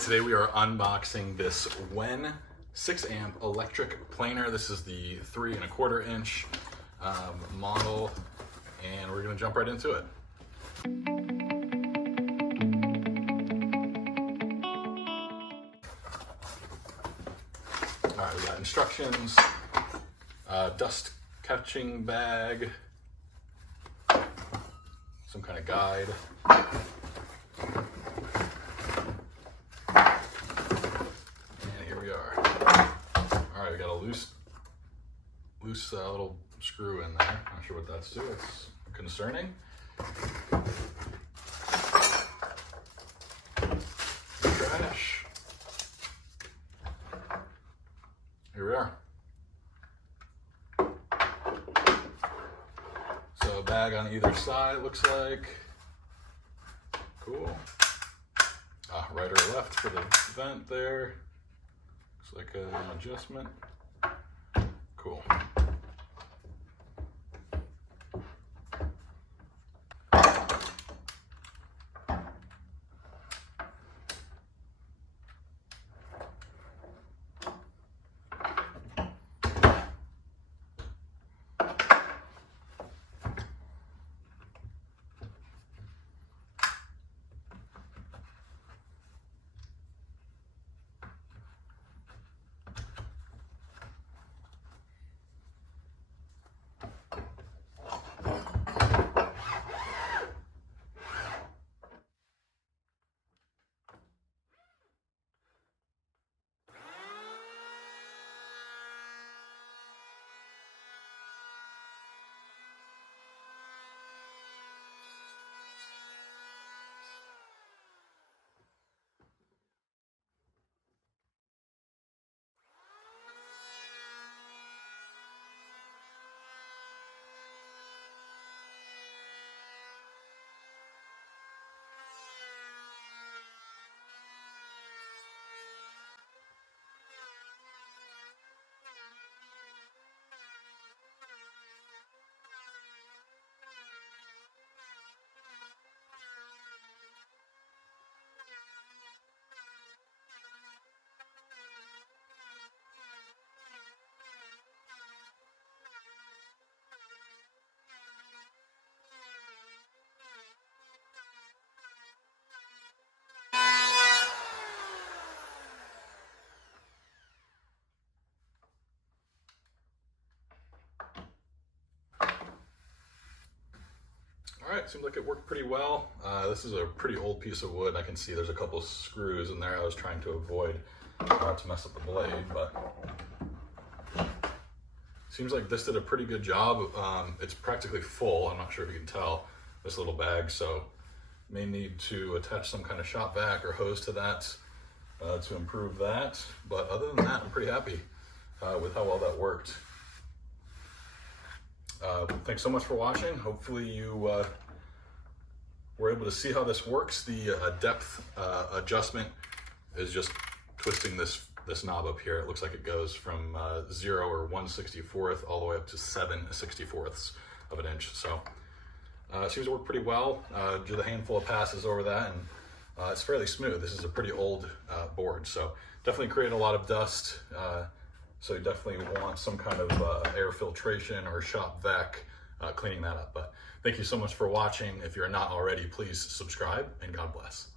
Today we are unboxing this WEN 6 amp electric planer. This is the 3 1/4 inch model, and we're gonna jump right into it. All right, we got instructions, dust catching bag, some kind of guide. We got a loose little screw in there. Not sure what that's to. It's concerning. Trash. Here we are. So a bag on either side, it looks like. Cool. Right or left for the vent there. Looks like an adjustment. Cool. All right, seems like it worked pretty well. This is a pretty old piece of wood. I can see there's a couple screws in there I was trying to avoid not to mess up the blade, but seems like this did a pretty good job. It's practically full. I'm not sure if you can tell, this little bag, so may need to attach some kind of shop vac or hose to that to improve that. But other than that, I'm pretty happy with how well that worked. Thanks so much for watching. Hopefully you were able to see how this works. The depth adjustment is just twisting this knob up here. It looks like it goes from 0 or 1/64th all the way up to 7/64ths of an inch. So it seems to work pretty well. Did a handful of passes over that, and it's fairly smooth. This is a pretty old board, so definitely created a lot of dust. So you definitely want some kind of air filtration or shop vac cleaning that up. But thank you so much for watching. If you're not already, please subscribe, and God bless.